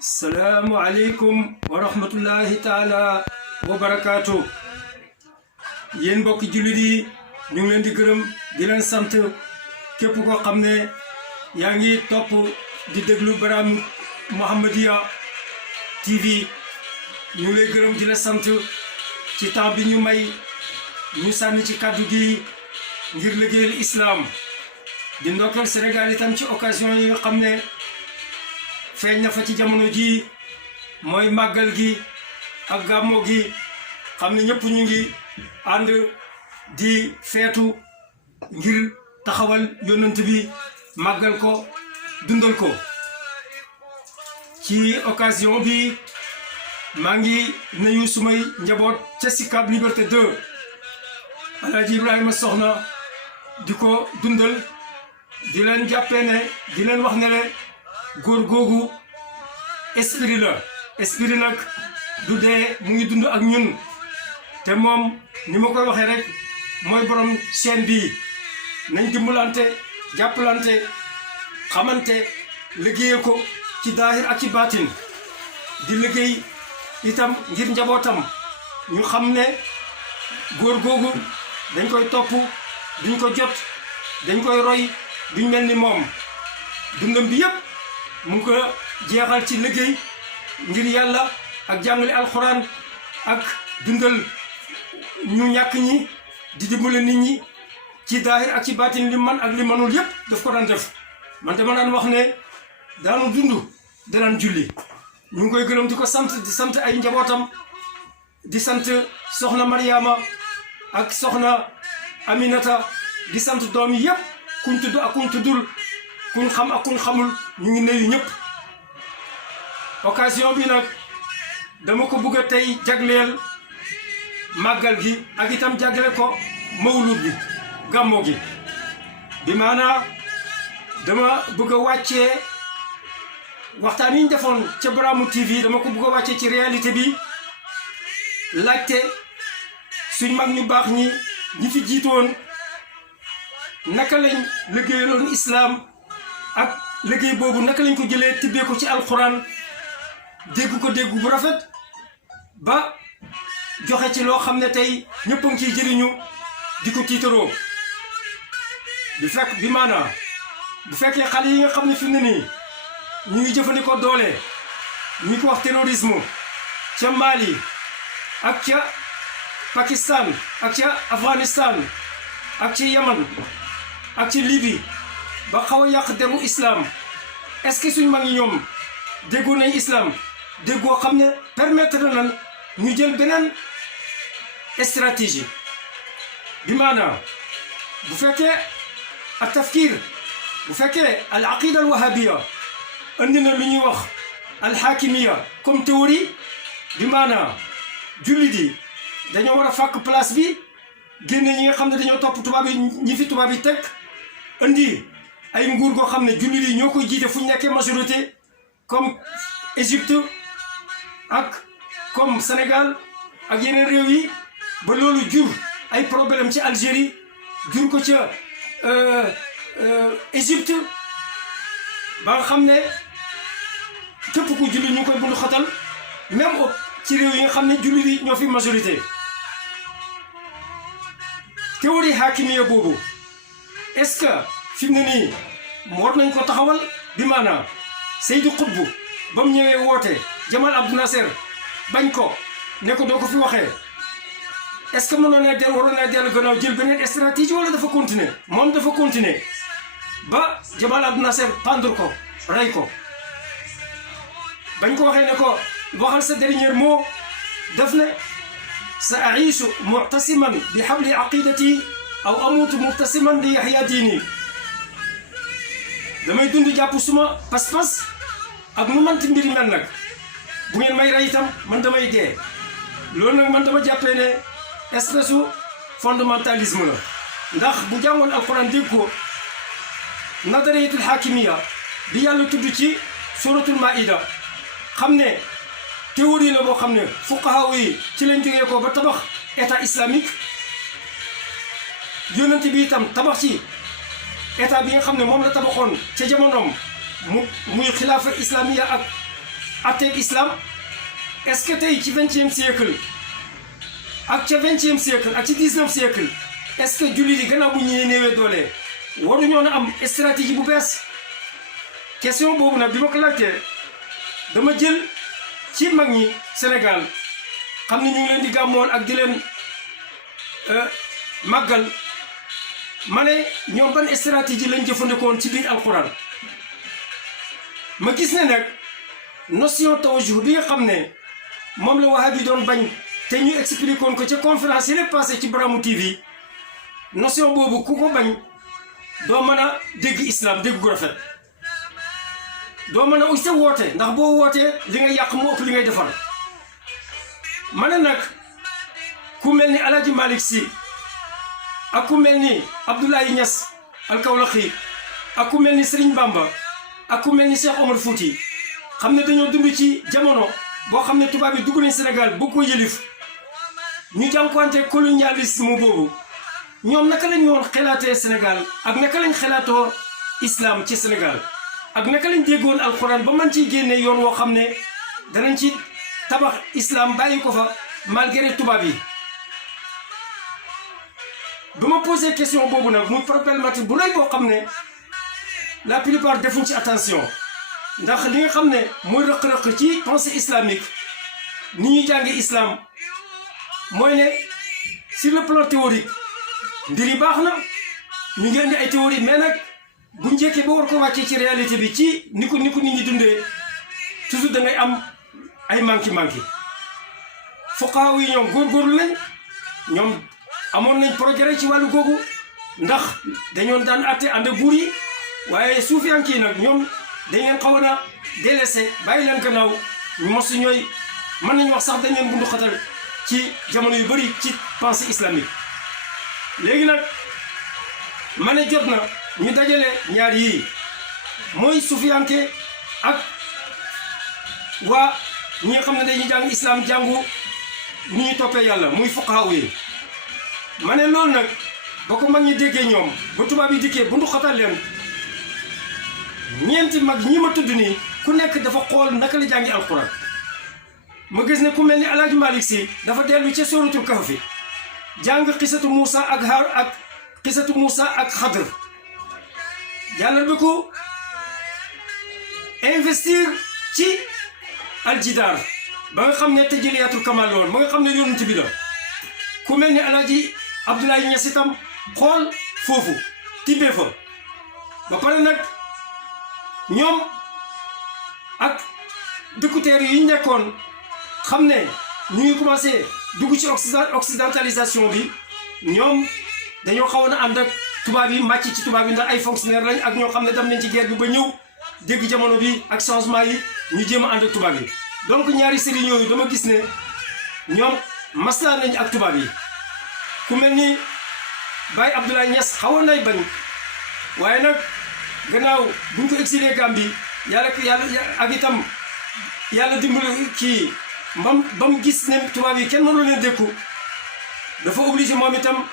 salaamu aleykum wa rahmatullahi taala wa barakaatu. Yéen mbokki jullit yi ñu ngi leen di gërëm di leen sant képp koo xam ne yaa ngi topp di déglu Barham Mouhamadiya TV ñu ngi lay gërëm di la sant ci temps bi ñu may ñu sànni ci kàddu gi ngir liggéeyal islam di ndokkeel Sénégal itam ci occasion yi nga xam ne feeñ na fa ci jamono ji mooy màggal gi ak gàmmo gi xam ne ñëpp ñu ngi ànd di feetu ngir taxawal yonent bi màggal ko dundal ko. ci occasion bi maa ngi nuyu sumay njaboot ca Sicap Liberté 2 Alaaji Ibrahima Soxna di ko dundal di leen jàppee ne di leen wax ne le góor googu esprit la esprit nag du dee mu ngi dund ak ñun te moom ni ma koy waxee rek mooy borom chaîne bi nañ dimbalante jàppalante xamante liggéeyee ko ci daahir ak ci baatin di liggéey itam ngir njabootam ñu xam ne góor googu dañ koy topp duñ ko jot dañ koy roy duñ mel ni moom dundam bi yépp mu ngi ko jeexal ci liggéey ngir yàlla ak jàngale alxuraan ak dundal ñu ñàkk ñi di dimbale nit ñi ci daahir ak ci baatin li man ak li manul yépp daf ko daan def man dama daan wax ne daanu dund danaan julli ñu ngi koy gërëm di ko sant di sant ay njabootam di sant soxna Mariama ak soxna Aminata di sant doom yi yépp kuñ tudd ak kuñ tuddul kuñ xam ak kuñ xamul ñu ngi nuyu ñëpp. occasion bi nag dama ko bëgg a tey jagleel màggal gi ak itam jagleel ko mawlud bi gàmmo gi bi maanaa dama bëgg a wàccee waxtaan yi ñu defoon ca Barham TV dama ko bëgg a wàccee ci réalité bi laajte suñ mag ñu baax ñi fi jiitoon naka lañ liggéeyaloon islam ak liggéey boobu naka lañ ko jëlee tibbee ko ci alxuraan dégg ko dégg bu rafet ba joxe ci loo xam ne tey ñëpp a ngi ciy jëriñu di ko tiitaroo bi maanaa bu fekkee xale yi nga xam ne fi mu ne nii ñu ngi jëfandikoo doole ñu ko wax terrorisme ca Mali ak ca Pakistan ak ca Afghanistan ak ci Yaman ak ci Libye ba xaw a yàq deru islam est-ce que suñu mag ñi ñoom déggoo nañ islam déggoo xam ne permettre na ñu jël beneen stratégie bi maanaam bu fekkee ak tafkir bu fekkee al aqida al wahabiya andi na lu ñuy wax al hakimiya comme théorie bi maanaam jullit yi dañoo war a fàkk place bi génne ñi nga xam ne dañoo topp tubaab yi ñi fi tubaab yi teg andi ay nguur goo xam ne jullit yi ñoo koy jiite fu ñu nekkee majorité comme Égypte ak comme Sénégal ak yeneen réew yi ba loolu jur ay problème ci Algérie jur ko ca Égypte ba nga xam ne képp ku jullit ñu koy bundu xatal même ci réew yi nga xam ne jullit yi ñoo fi majorité théorie hakimiya boobu est-ce que fi mu ne nii war nañ ko taxawal bi maanaam Seydou Qutb ba mu ñëwee woote Jamal Abdou Nasser bañ ko ne ko doo ko fi waxee est-ce que mënoon na waroon na dellu gannaaw jël beneen stratégie wala dafa continuer moom dafa continuer ba Jamal Abdou Nasser pendre ko rey ko bañ ko waxee ne ko waxal sa dernier mot daf ne sa aishu mu'tasiman bi habli aqidati aw amutu mu'tasiman li yahya diini damay dund jàpp suma pas-pas ak nu manti mbiri mel nag bu ngeen may rey itam man damay dee loolu nag man dama jàppee ne espèce su fondamentalisme la ndax bu jàngoon alquran dégg ko nadariyatul hakimiya bi yàlla tudd ci suratul maida xam ne théorie la boo xam ne fuqaha yi ci lañ jógee ko ba tabax état islamique yonent bi itam tabax ci état bi nga xam ne moom la tabaxoon ca jamonoom muy xilaafa islamiya ak atteeg islam est-ce que tey ci 20e siècle ak ca 20e siècle ak ci 19e siècle est-ce que jullit yi gannaaw bu ñu néewee doole waruñoo na am stratégie bu bees question boobu nag bi ma ko laajtee dama jël ci mag ñi Sénégal xam ne ñu ngi leen di gàmmoon ak di leen màggal ma ne ñoom ban stratégie lañ jëfandikoon ci biir alxuraan ma gis ne nag notion tawajjuh bi nga xam ne moom la wahabi doon bañ te ñu expliqué woon ko ca conférence yi lépp passé ci Baramu TV notion boobu ku ko bañ doo mën a dégg islam dégg gu rafet doo mën a aussi woote ndax boo wootee li nga yàq mu ëpp li ngay defar ma ne nag ku mel ni Alaaji Malick Sy ak ku mel ni Abdoulaye Niass Alkawlaxi ak ku mel ni Serigne Bamba ak ku mel ni Cheikh Omar Fouti xam ne dañoo dund ci jamono boo xam ne tubaab yi dugg nañ Sénégal boo ko yëlif ñu jànkuwante colonialisme boobu ñoom naka lañ woon xelaatee Sénégal ak naka lañ xelaatoo islam ci Sénégal ak naka lañ déggoon alxuraan ba man ciy génne yoon woo xam ne danañ ci tabax islam bàyyi ko fa malgré tubaab yi ba ma posé question boobu nag muy problématique bu lay boo xam ne la plupart defuñ ci attention ndax li nga xam ne mooy rëq-rëq ci pensée islamique ni ñuy jàngi islam mooy ne sur le plan théorique mbir yi baax na ñu ngi indi ay théorie mais nag bu njëkkee ba war ko wàccee ci réalité bi ci ni ko nit ñi dundee toujours da ngay am ay manki fuqahaa yi ñoom góorgóorlu nañ ñoom amoon nañ progrès ci wàllu googu ndax dañoon daan atte ànd ak buur yi waaye suufiyanke yi nag ñoom dañ leen xawoon a délaissé bàyyi leen gannaaw ñu mos ñooy mën nañu wax sax dañ leen bundu xatal ci jamono yu bëri ci pensée islamique léegi nag ma ne jot na ñu dajale ñaar yii mooy suufiyanke ak waa ñi nga xam ne dañuy jàng islam jàngu ni ñu toppee yàlla muy fuqahaa yi ma ne loolu nag ba ko mag ñi déggee ñoom ba tubaab yi dikkee bundu xatal leen ñeenti mag ñi ma tudd nii ku nekk dafa xool naka la jàngi alquran ma gis ne ku mel ni Alaaji Malick Sy dafa dellu ca suratul kahfi jàng xisatu Moussa ak xisatu Moussa ak Xadr jàllal bi ko investir ci aljidaar ba nga xam ne tajaliyatul kamal lool ba nga xam ne yonent bi la ku mel ni Alaaji Abdoulaye Niass itam xool foofu tibbee fa ba pare nag ñoom ak dëkkuteer yi ñu nekkoon xam ne ñu ngi commencé dugg ci occidentalisation bi ñoom dañoo xawoon a ànd ak tubaab yi màcc ci tubaab yi ndax ay fonctionnaire lañ ak ñoo xam ne dem nañ ci guerre bi ba ñëw dégg jamono bi ak changement yi ñu jéem a ànd ak tubaab yi donc ñaari sëriñ yooyu dama gis ne ñoom maslaa nañ ak tubaab yi ku mel ni Baye Abdoulaye Niass xawoon nay bañ waaye nag gannaaw buñ ko exilé Gambie yàlla ak itam yàlla dimbali kii ba mu gis ne tubaab yi kenn mënu leen dékku dafa obligé moom itam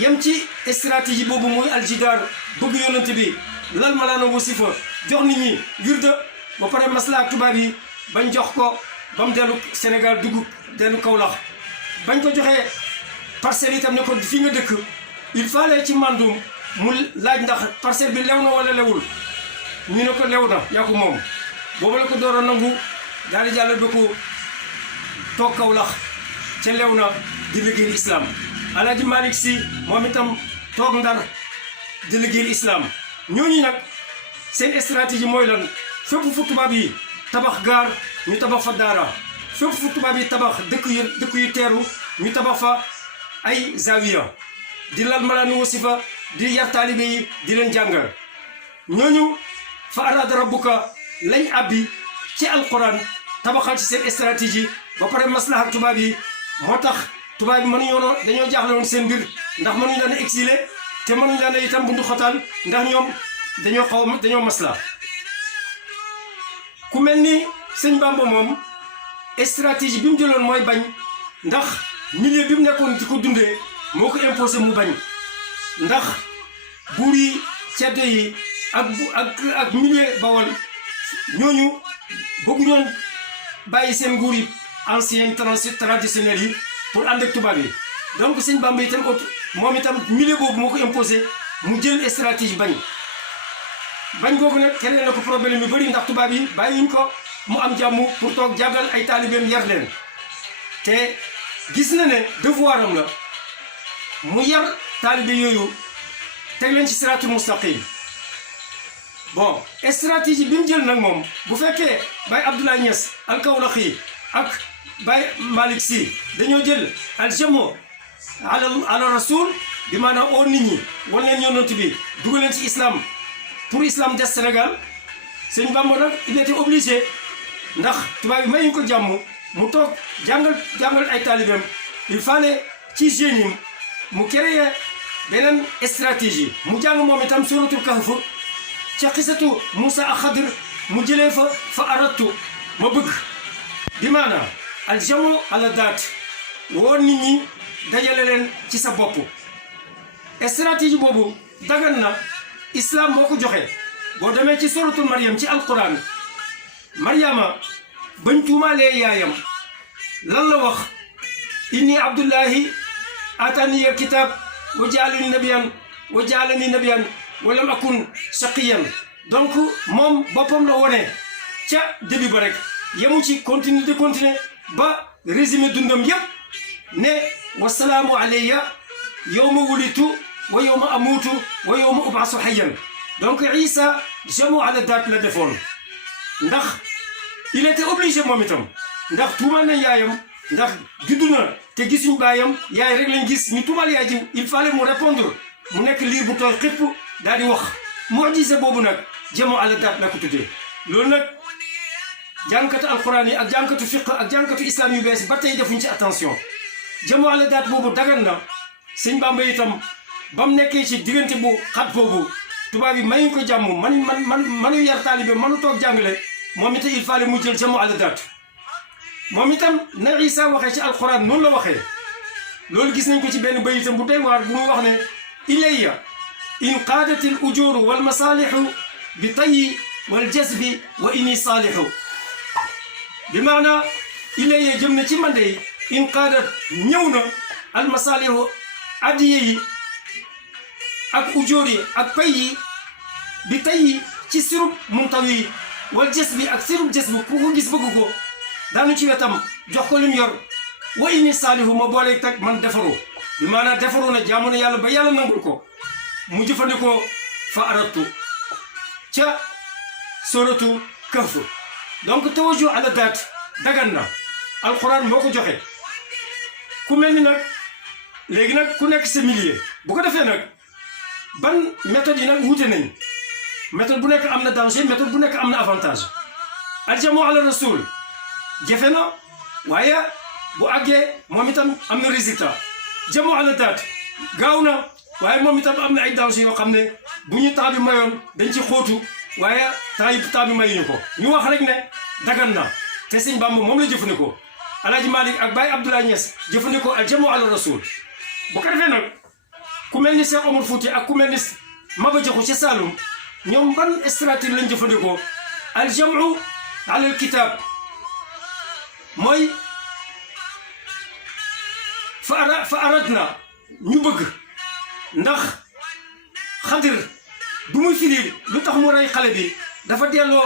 yem ci stratégie boobu muy aljidaar bëgg yonent bi lal malaana wasifa jox nit ñi wirda ba pare maslaa ak tubaab yi bañ jox ko ba mu dellu Sénégal dugg dellu Kaolack bañ ko joxee parcelle itam ne ko fi nga dëkk il fallait ci mandum mu laaj ndax parcelle bi lew na wala lewul ñu ne ko lew na yaa ko moom boobu la ko door a nangu daal di jàllal ba ko toog Kaolack ca lew na di liggéeyal islam Alaaji Malick Sy moom itam toog Ndar di liggéeyal islam ñooñu nag seen stratégie mooy lan fépp fu tubaab yi tabax gaar ñu tabax fa daara fépp fu tubaab yi tabax dëkk yu teeru ñu tabax fa ay zawiya di lal malaanu wasifa di yar taalibe yi di leen jàngal ñooñu fa araada rabbuka lañ abbi ci alquran tabaxal ci seen stratégie ba pare maslaha ak tubaab yi moo tax tubaab yi mënuñoo dañoo jaaxle woon seen mbir ndax mënuñu daan exilé te mënuñu daan itam bundu xotaan ndax ñoom dañoo masla ku mel ni sëñ Bamba moom stratégie bi mu jëloon mooy bañ ndax milieu bi mu nekkoon di ko dundee moo ko imposé mu bañ ndax buur yi ceddo yi ak milieu Bawol ñooñu bëggu ñoon bàyyi seen nguur yi ancien traditionnel yi pour ànd ak tubaab yi donc sëñ Bamba itam moom itam milieu boobu moo ko imposé mu jël stratégie bañ googu nag keneen na ko problème yu bëri ndax tubaab yi bàyyiwuñ ko mu am jàmm pour toog jàngal ay taalibeem yar leen te gis na ne devoir am la mu yar taalibe yooyu teg leen ci siraatul mustaqim bon stratégie bi mu jël nag moom bu fekkee Baye Abdoulaye Niass al-Kawlaxi ak Baye Malick Sy dañoo jël aljamu ala rasul bi maanaam oo nit ñi wan leen yonent bi dugal leen ci islam pour islam des Sénégal sëñ Bamba nag il était obligé ndax tubaab bi mayuñ ko jàmm mu toog jàngal ay taalibeem il fallait ci jeunes yi mu créer beneen stratégie mu jàng moom itam suratul kahf ca xisatu Moussa ak Xadir mu jëlee fa arattu ma bëgg bi maanaam aljamu ala daat woon nit ñi dajale leen ci sa bopp stratégie boobu dagan na islam moo ko joxe boo demee ci suratul Maryam ci alquran Maryama bañ tuumaalee yaayam lan la wax inni abdullahi ataniya kitab wa jaalani nabiyan wa lam akun shaqiyan donc moom boppam la wone ca début ba rek yemu ci continuer ba résumé dundam yépp ne wasalaamu alayya yawma wulitu wa yawma amutu wa yawma ubaasu hayyan donc Isa jamu ala daat la defoon ndax il était obligé moom itam ndax tuumal nañ yaayam ndax juddu na te gisuñ baayam yaay rek lañ gis ñu tuumal yaay ji il fallait mu répondre mu nekk liir bu tooy xëpp daal di wax mu'jiza boobu nag jamu ala daat la ko tuddee loolu nag jànkatu alquran yi ak jànkatu fiqh ak jànkatu islam yu bees ba tey defuñ ci attention jamu ala daat boobu dagan na sëñ Bamba itam ba mu nekkee ci diggante bu xat boobu tubaab yi mayuñ ko jàmm manu yar taalibe manu toog jàngale moom itam il fallait mu jël jamu ala daat moom itam na Isa waxee ci alquran noonu la waxee loolu gis nañ ko ci benn bayitam bu doy waar bu muy wax ne ilayya in qaadatil ujuru wal masalihu bi tayyi wal jazbi wa inni saalihu bi maana ilayya jëm na ci man de in qaadat ñëw na al masalihu addiye yi ak ujóor yi ak pay yi bi tayyi ci sirub muntawi yi wal jazbi ak sirub jazbi ku ko gis bëgg ko daanu ci wetam jox ko lim yor wa inni saalihu ma boole tag man defaru bi maanaam defaru na jaamu na yàlla ba yàlla nangul ko mu jëfandikoo fa arattu ca suratu kahf donc tawajjuh ala daat dagan na alquran moo ko joxe ku mel ni nag léegi nag ku nekk sa milieu bu ko defee nag ban méthode yi nag wuute nañ méthode bu nekk am na danger méthode bu nekk am na avantage aljamu ala rasul jafe na waaye bu àggee moom itam am na résultat jamu ala daat gaaw na waaye moom itam am na ay danger yoo xam ne bu ñu temps bi mayoon dañ ci xóotu waaye temps bi mayuñu ko ñu wax rek ne dagan na te sëñ Bamba moom la jëfandikoo Alaaji Malick ak Baye Abdoulaye Niass jëfandikoo al jamu ala rasul bu ko defee nag ku mel ni Cheikh Omar Fouti ak ku mel ni Maba Jaxu ci Saloum ñoom ban stratégie lañ jëfandikoo al jamu ala al kitab mooy fa arat na ñu bëgg ndax Xadir du muy firi lu tax mu rey xale bi dafa delloo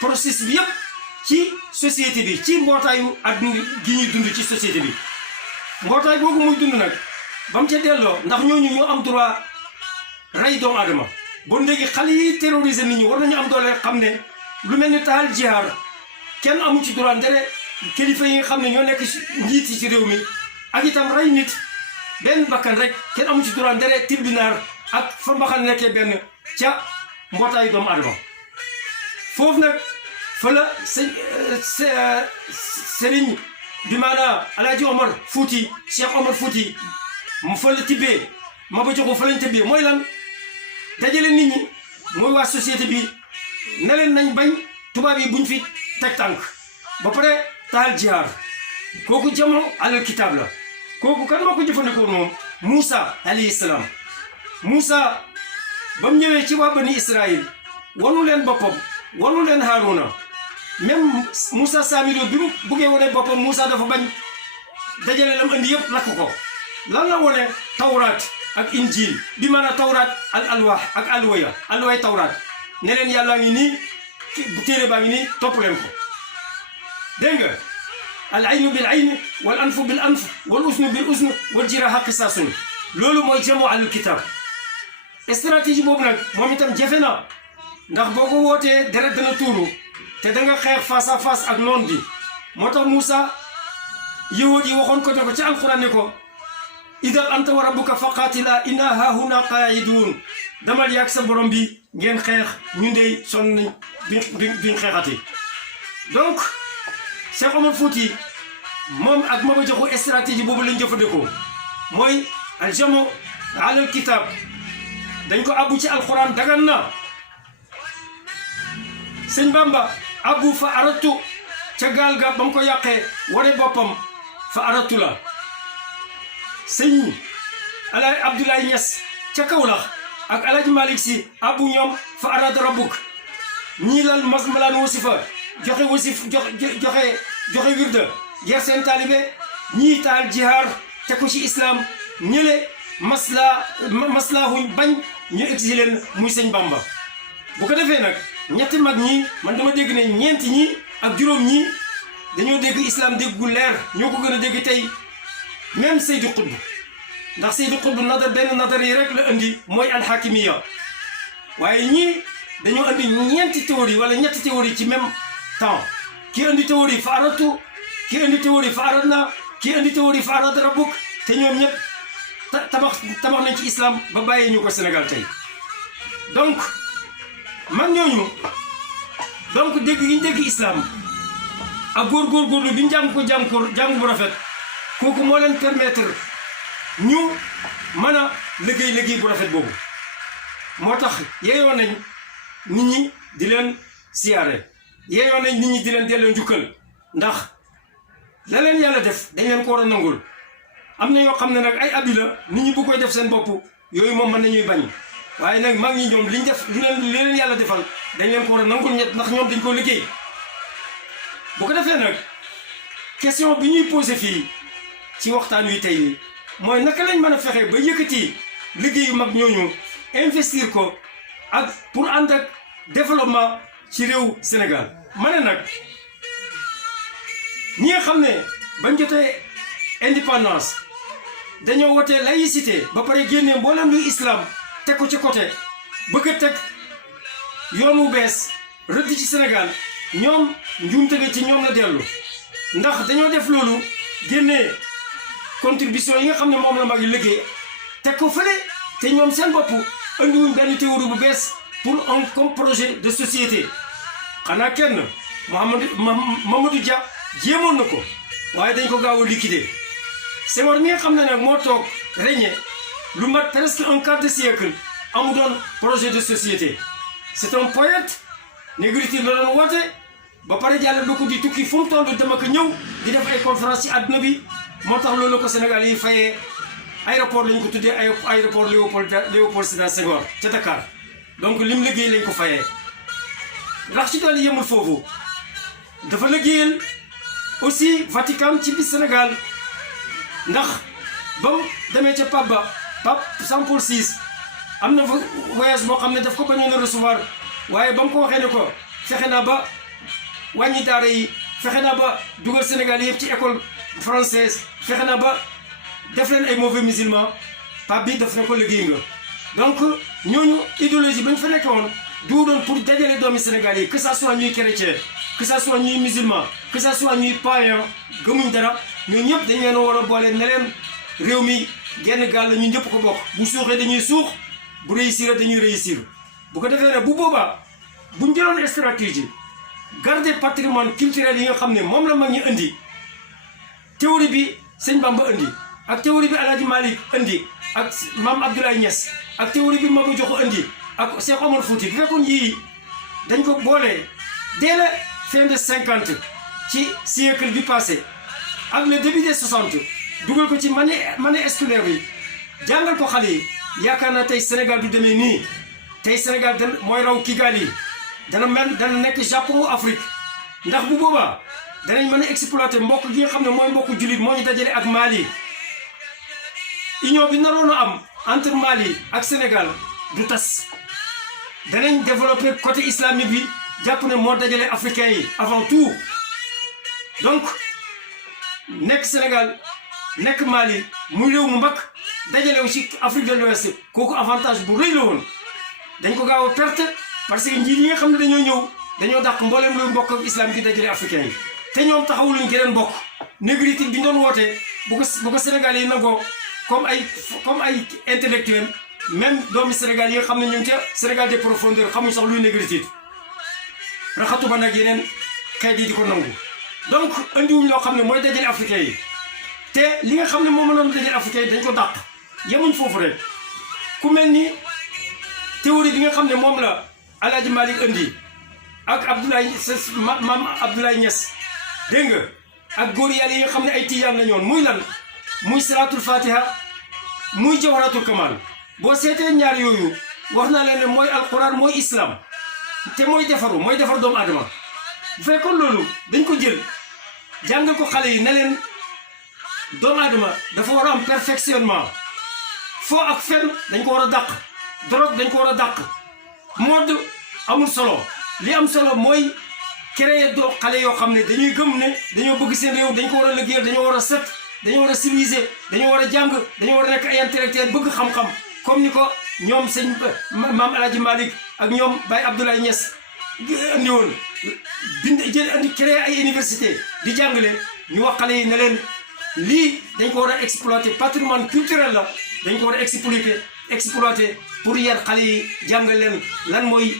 processus bi yépp ci société bi ci mbootaayu adduna gi ñuy dund ci société bi mbootaay boobu muy dund nag ba mu ca delloo ndax ñooñu ñoo am droit rey doomu aadama bon léegi xale yi terroriser nit ñi war nañu am doole xam ne lu mel ni taal jihaar kenn amu ci droit ndere kilifa yi nga xam ne ñoo nekk njiit yi ci réew mi ak itam rey nit benn bakkan rek kenn amu ci droit ndere tribunal ak fa mbaxal nekkee benn ca mbootaayu doomu aadama foofu nag fa la sëriñ bi maanaam Alaaji Omar Fouti Cheikh Omar Fouti mu fa la tibbee Maba Jaxu fa lañ tibbee mooy lan dajale nit ñi mooy waa société bi ne leen nañ bañ tubaab yi buñ fi teg tànk ba pare taal jihaar kooku jamu alal kitaab la kooku kan moo ko jëfandikoo moom Moussa alayhi salaam Moussa ba mu ñëwee ci waa bani Israël wanu leen boppam wanu leen Haaruna même Moussa Samiro bi mu buggee wane boppam Moussa dafa bañ dajale lam andi yëpp lakk ko lan la wane tawraat ak injil bi maanaam tawraat al alwaax ak alway tawraat ne leen yàllaa ngi nii bu téere baa ngi nii topp leen ko dégg nga al aynu bil ayn wal anfu bil anf wal usnu bil usn wal jiraha qisaasun loolu mooy jamu al kitab stratégie boobu nag moom itam jafe na ndax boo ko wootee deret dana tuuru te da nga xeex face à face ak noon bi moo tax Moussa yahud yi waxoon ko ne ko ci alquran ne ko idal anta wa rabbuka faqaatila inna haahuna qaa'iduun damal yàgg sa borom bi ngeen xeex ñu ndey sonn nañ biñ xeexati donc Cheikh Omar Fouti moom ak Maba Jaxu stratégie boobu lañ jëfandikoo mooy al jamu ala al kitab dañ ko abbu ci alquran dagan na sëñ Bamba abbu fa aratu ca gaal ga ba mu ko yàqee ware boppam fa aratu la sëñ Alaaji Abdoulaye Niass ca Kaolack ak Alaaji Malick Sy abbu ñoom fa arada rabbuk ñii lal malaan wasifa joxe wirda yer seen taalibe ñii taal jihaar te ko ci islam ñële maslaahuñ bañ ñu exilé leen muy sëñ Bamba bu ko defee nag ñetti mag ñi man dama dégg ne ñeenti ñi ak juróom ñi dañoo dégg islam dégg gu leer ñoo ko gën a dégg tey même Seydi Qutb ndax Seydi Qutb benn nadar yi rek la andi mooy alxakimiya waaye ñii dañoo andi ñeenti théorie wala ñetti théorie ci même temps kii andi théorie fa aratu kii andi théorie fa aradna kii andi théorie fa arada rabbuk te ñoom ñëpp tabax nañ ci islam ba bàyyee ñu ko Sénégal tey donc man ñooñu donc dégg yi ñu dégg islam ak góorgóorlu bi ñu jàng bu rafet kooku moo leen permettre ñu mën a liggéey bu rafet boobu moo tax yeeyoo nañ nit ñi di leen siyaare yeeyoo nañ nit ñi di leen delloo njukkal ndax la leen yàlla def dañ leen ko war a nangul am na yoo xam ne nag ay abi la nit ñi bu koy def seen bopp yooyu moom mën nañuy bañ waaye nag mag ñi ñoom liñ def li leen yàlla defal dañ leen ko war a nangul ñett ndax ñoom dañ ko liggéey bu ko defee nag question bi ñuy posé fii ci waxtaan wi tey mooy naka lañ mën a fexe ba yëkkati liggéeyu mag ñooñu investir ko ak pour ànd ak développement ci réew Sénégal ma ne nag ñi nga xam ne bañ jotee indépendance dañoo wotee laïcité ba pare génnee mboolem luy islam teg ko ci côté bëgg a teg yoon wu bees rëdd ci Sénégal ñoom njuumte gi ci ñoom la dellu ndax dañoo def loolu génnee contribution yi nga xam ne moom la mag yi liggéey teg ko fële te ñoom seen bopp andiwuñ benn théorie bu bees pour un comme projet de société xanaa kenn Mamadou Dia jéemoon na ko waaye dañ ko gaaw a liquider Senghor mi nga xam ne nag moo toog régné lu mat presque un quart de siècle amu doon projet de société c'est un poète négritude la doon woote ba pare jàll du ko di tukki fu mu toll dem ak ñëw di def ay conférence ci àdduna bi moo tax loolu ko Sénégal yi fayee aéroport lañ ko tuddee aéroport Léopold Sédar Senghor ca Dakar donc lim liggéey lañ ko fayee ndax ci dool yemul foofu dafa liggéeyal aussi Vatican ci biir Sénégal ndax ba mu demee ca Pape Jean Paul VI am na fa voyage boo xam ne daf ko bañoon a recevoir waaye ba mu ko waxee ne ko fexe naa ba wàññi daara yi fexe naa ba dugal Sénégal yëpp ci école française fexe naa ba def leen ay mauvais musulmans Pape bi daf na ko liggéey nga donc ñooñu idéologie ba ñu fa nekk woon du doon pour dajale doomi Sénégal yi que ça soit ñuy chrétien que ça soit ñuy musulman que ça soit ñuy païen gëmuñ dara ñun ñëpp dañ leen war a boole ne leen réew mi genn gaal la ñun ñëpp ko bokk bu suuxee dañuy suux bu réussir dañuy réussir bu ko defee ne bu boobaa buñ jëloon stratégie garder patrimoine culturel yi nga xam ne moom la mag ñi indi théorie bi sëñ Bamba indi ak théorie bi Alaaji Malick indi ak Mame Abdoulaye Niass ak théorie bi Maba Jaxu indi ak Cheikh Omar Fouti bu fekkoon yii dañ ko boolee dès la fin de 50 ci siècle bi passé ak le début des 60 dugal ko ci année scolaire bi jàngal ko xale yi yaakaar naa tey Sénégal du demee nii tey Sénégal mooy raw Kigali dana nekk Japon Afrique ndax bu boobaa danañ mën a exploiter mbokk gi nga xam ne mooy mbokku jullit moo ñu dajale ak Mali. union bi naroon a am entre Mali ak Sénégal du tas danañ développer côté islamique bi jàpp ne moo dajale africains yi avant tout. donc nekk Sénégal nekk Mali muy réew mu mag dajalewu ci Afrique de l'Ouest kooku avantage bu rëy la woon. dañ ko gaaw a perte parce que njiit yi nga xam ne dañoo ñëw dañoo dàq mbooleem luy mbokk ak islam gi dajale africain yi te ñoom taxawuluñ geneen mbokk négritude bi ñu doon wootee bu ko Sénégal yi nangoo comme ay intellectuel même doomi Sénégal yi nga xam ne ñu ngi ca Sénégal des profondeurs xamuñ sax luy négritude raxatu ba nag yeneen xeet yi di ko nangu. donc andiwuñ loo xam ne mooy dajale africain yi te li nga xam ne moo mënoon dajale africain yi dañ ko dàq yemuñ foofu rek ku mel ni théorie bi nga xam ne moom la El Hadj Malick indi ak maam Abdoulaye Niass dégg nga ak góor yàlla yi nga xam ne ay tijaan la ñoon muy lan muy salaatul fatiha muy jawharatul kamal boo seetee ñaar yooyu wax naa leen ne mooy alquran mooy islam te mooy defar doomu aadama bu fekkoon loolu dañ ko jël jàngal ko xale yi ne leen doomu aadama dafa war a am perfectionnement foo ak fen dañ ko war a dàq drogue dañ ko war a dàq mode amul solo li am solo mooy créer doo xale yoo xam ne dañuy gëm ne dañoo bëgg seen réew dañ ko war a liggéeyal dañoo war a set dañoo war a civiliser dañoo war a jàng dañoo war a nekk ay intellectuel bëgg xam-xam comme ni ko ñoom sëñ maam El Hadj Malick ak ñoom Baye Abdoulaye Niass andi woon andi créer ay université di jàngale ñu wax xale yi ne leen lii dañ ko war a exploiter patrimoine culturel la dañ ko war a exploiter pour yar xale yi jàngal leen lan mooy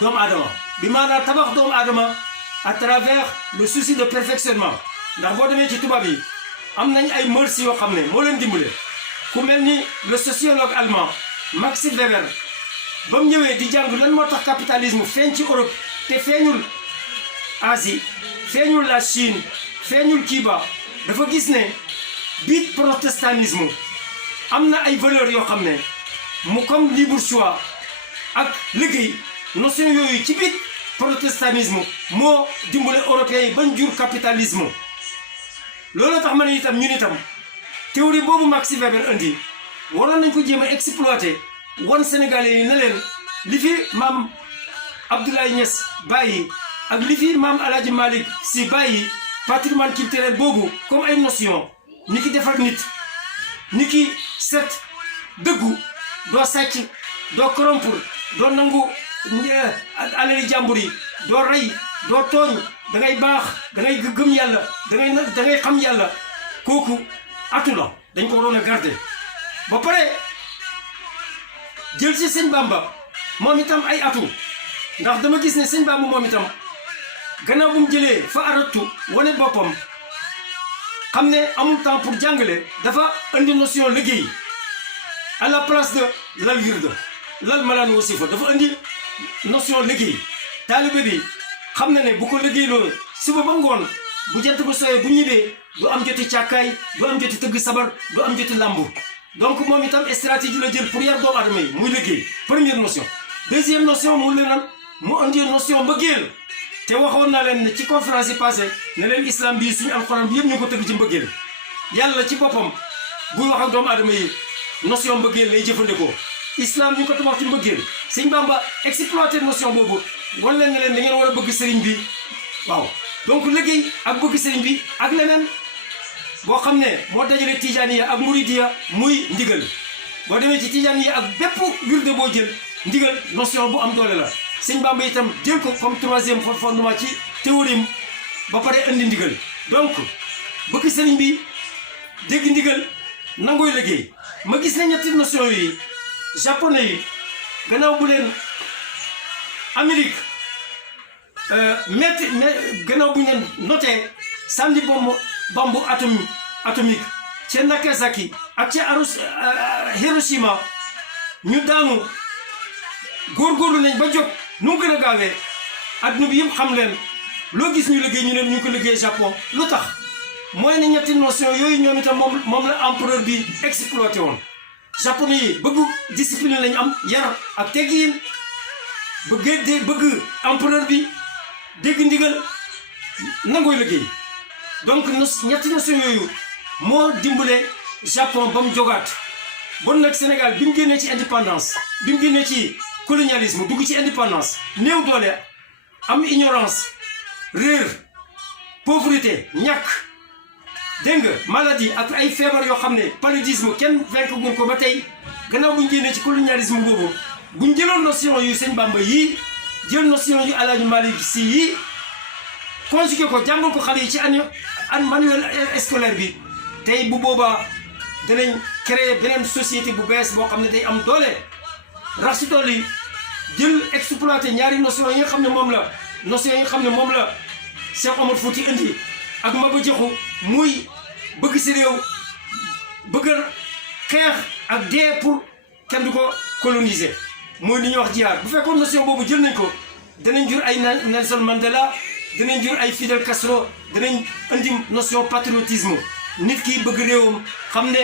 doomu aadama bi maanaam tabax doomu aadama à travers le souci de perfectionnement ndax boo demee ci tubaab yi am nañ ay mœurs yoo xam ne moo leen dimbale ku mel ni le sociologue allemand Max Weber ba mu ñëwee di jàng lan moo tax capitalisme feeñ ci Europe te feeñul Asie feeñul la Chine feeñul Cuba dafa gis ne biit protestantisme am na ay valeurs yoo xam ne mu comme libre choix ak liggéey notion yooyu ci biir protestantisme moo dimbale européens yi bañ jur capitalisme loolu tax ma ne itam ñun itam théorie boobu Max Weber indi waroon nañ ko jéem a exploiter wan Sénégalais yi ne leen li fi maam Abdoulaye Niass bàyyi ak li fi maam El Hadj Malick Sy bàyyi patrimoine culturel boobu comme ay notion ni ki defar nit ni ki set dëggu doo sàcc doo corrompre doo nangu alali jàmbur yi doo rey doo tooñ da ngay baax da ngay gëm yàlla da ngay xam yàlla kooku atu la dañ ko waroon a garder ba pare jël si sëñ Bamba moom itam ay atu ndax dama gis ne sëñ Bamba moom itam gannaaw bu mu jëlee fa aratu wane boppam xam ne amul temps pour jàngale dafa indi notion liggéey à la place de lal wirda lal malaan wasifa dafa indi notion liggéey taalibe bi xam na ne bu ko liggéeyloo suba ba ngoon bu jant ba sooyee bu ñibbee du am joti càkkaay du am joti tëgg sabar du am joti làmbu donc moom itam stratégie la jël pour yar doomu aadama yi muy liggéey première notion deuxième notion mu leneen mu indi notion mbëggeel te waxoon naa leen ne ci conférence yi passé ne leen islam bii suñu alxuraan bi yëpp ñu ko tëgg ci mbëggeel yàlla ci boppam buy wax ak doomu aadama yi notion mbëggeel lay jëfandikoo islam ñu ko tabax ci mbëggeel sëñ Bamba exploité notion boobu wan leen ne leen da ngeen war a bëgg sëriñ bi waaw donc liggéey ak bëgg sëriñ bi ak leneen boo xam ne moo dajale tijaaniya ak muridiya muy ndigal boo demee ci tijaaniya ak bépp wirde boo jël ndigal notion bu am doole la sëñ Bamba itam jël ko comme troisième fondement ci théorie ba pare indi ndigal donc bëgg sëriñ bi dégg ndigal nangooy liggéey ma gis ne ñetti notion yi japonais yi gannaaw bu leen Amérique gannaaw bu ñu leen noté sànni bombe atomique ca Nagasaki ak ca Hiroshima ñu daanu góorgóorlu nañ ba jóg nu mu gën a gaawee adduna bi yëpp xam leen loo gis ñu liggéey ñu leen ñu ko liggéey Japon lu tax mooy ne ñetti notion yooyu ñoom itam moom la empereur bi exploité woon japonais yi bëgg discipline lañ am yar ak teggiin bëgg empereur bi dégg ndigal nangooy liggéey donc ñetti nation yooyu moo dimbale Japon ba mu jogaat bon nag Sénégal bi mu génnee ci indépendance bi mu génnee ci colonialisme dugg ci indépendance néew doole am ignorance réer pauvreté ñàkk dégg nga maladie ak ay feebar yoo xam ne paludisme kenn vaincre gun ko ba tey gannaaw bu ñu génnee ci colonialisme boobu bu ñu jëloon notion yu Sëñ Bamba yii jël notion yu Alaaji Malick Sy yii conjugué ko jàngal ko xale yi ci manuel scolaire bi tey bu boobaa danañ créer beneen société bu bees boo xam ne day am doole rax ci tool yi jël exploité ñaari notion yi nga xam ne moom la notion yi nga xam ne moom la Cheikh Omar Fouti indi ak Maba Jaxu muy bëgg si réew bëgg a xeex ak dee pour kenn du ko coloniser mooy li ñuy wax jihaad bu fekkoon notion boobu jël nañ ko danañ jur ay Nelson Mandela danañ jur ay Fidel Castro danañ indi notion patriotisme nit ki bëgg réewam xam ne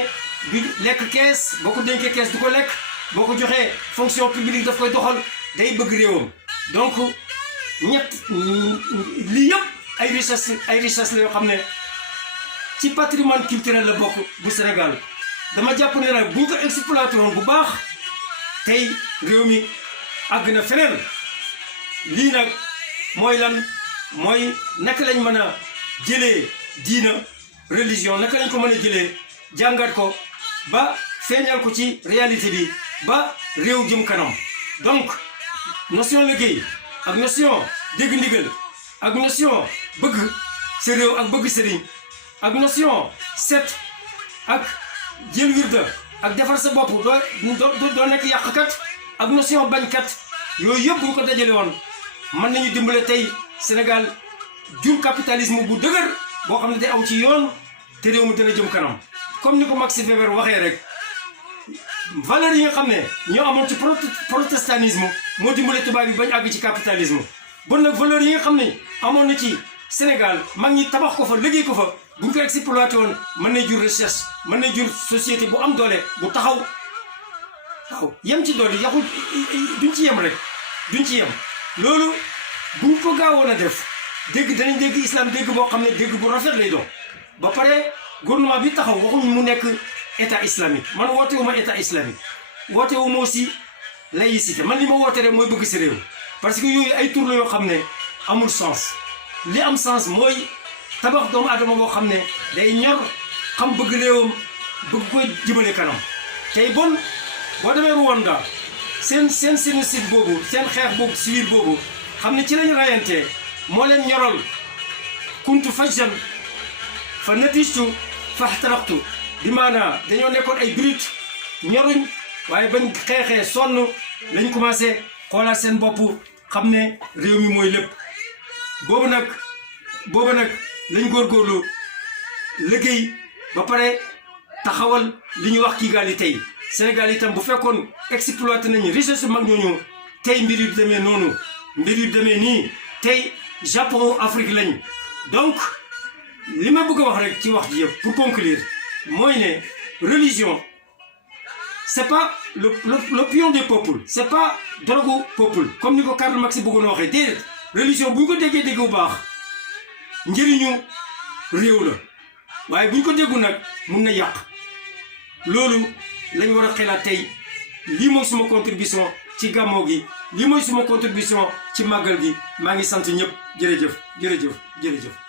du lekk kees boo ko dénkee kees du ko lekk boo ko joxee fonction publique daf koy doxal day bëgg réewam donc lii yëpp ay richesse la yoo xam ne ci patrimoine culturel la bokk bu Sénégal dama jàpp ne nag bu ñu ko exploité woon bu baax tey réew mi àgg na feneen lii nag mooy lan mooy naka lañ mën a jëlee diina religion naka lañ ko mën a jëlee jàngat ko ba feeñal ko ci réalité bi ba réew jëm kanam donc notion liggéey ak notion dégg ndigal ak notion bëgg sa réew ak bëgg sëriñ ak notion set ak jël wirda ak defar sa bopp doo nekk yàqkat ak notion bañkat yooyu yëpp bu ñu ko dajale woon mën nañu dimbale tey Sénégal jur capitalisme bu dëgër boo xam ne day aw ci yoon te réew mi dina jëm kanam comme ni ko Max Weber waxee rek valeurs yi nga xam ne ñoo amoon ci protestantisme moo dimbale tubaab yi bañ àgg ci capitalisme bon nag valeurs yi nga xam ne amoon na ci Sénégal mag ñi tabax ko fa liggéey ko fa bu ñu ko exploité woon mën na jur recherche mën na jur société bu am doole bu taxaw waaw yem ci doole yaxul duñ ci yem rek duñ ci yem loolu buñ ko gaawoon a def dégg danañ dégg islam dégg boo xam ne dégg bu rafet lay doon ba pare gouvernement bi taxaw waxuñ mu nekk état islamique man woote wu ma état islamique woote wu ma aussi laïcité man li ma woote rek mooy bëgg si réew parce que yooyu ay tur la yoo xam ne amul sens li am sens mooy tabax doomu adama boo xam ne day ñor xam bëgg réewam bëgg koy jëmale kanam tey bon boo demee Rwanda seen génocide boobu seen xeex boobu civil boobu xam ne ci lañu rayantee moo leen ñoral kuntu fajjan fa natistu fa xtaraqtu bi maanaa dañoo nekkoon ay brut ñoruñ waaye bañ xeexee sonn lañ commencé xoolaat seen bopp xam ne réew mi mooy lépp boobu nag lañ góorgóorlu liggéey ba pare taxawal li ñuy wax Kigali tey Sénégal itam bu fekkoon exploité nañu richesse mag ñooñu tey mbir yu demee noonu mbir yu demee nii tey Japon Afrique lañ donc li ma bëgg a wax rek ci wax ji yëpp pour conclure mooy ne religion c'est pas l'opinion des peuples c'est pas drogue peuple comme ni ko Karl Marx bëggoon a waxee déedéet religion bu ñu ko déggee dégg bu baax njëriñu réew la waaye bu ñu ko déggu nag mun na yàq loolu lañ war a xelaat tey lii mooy suma contribution ci gàmmoo gi lii mooy suma contribution ci màggal gi maa ngi sant ñëpp jërëjëf.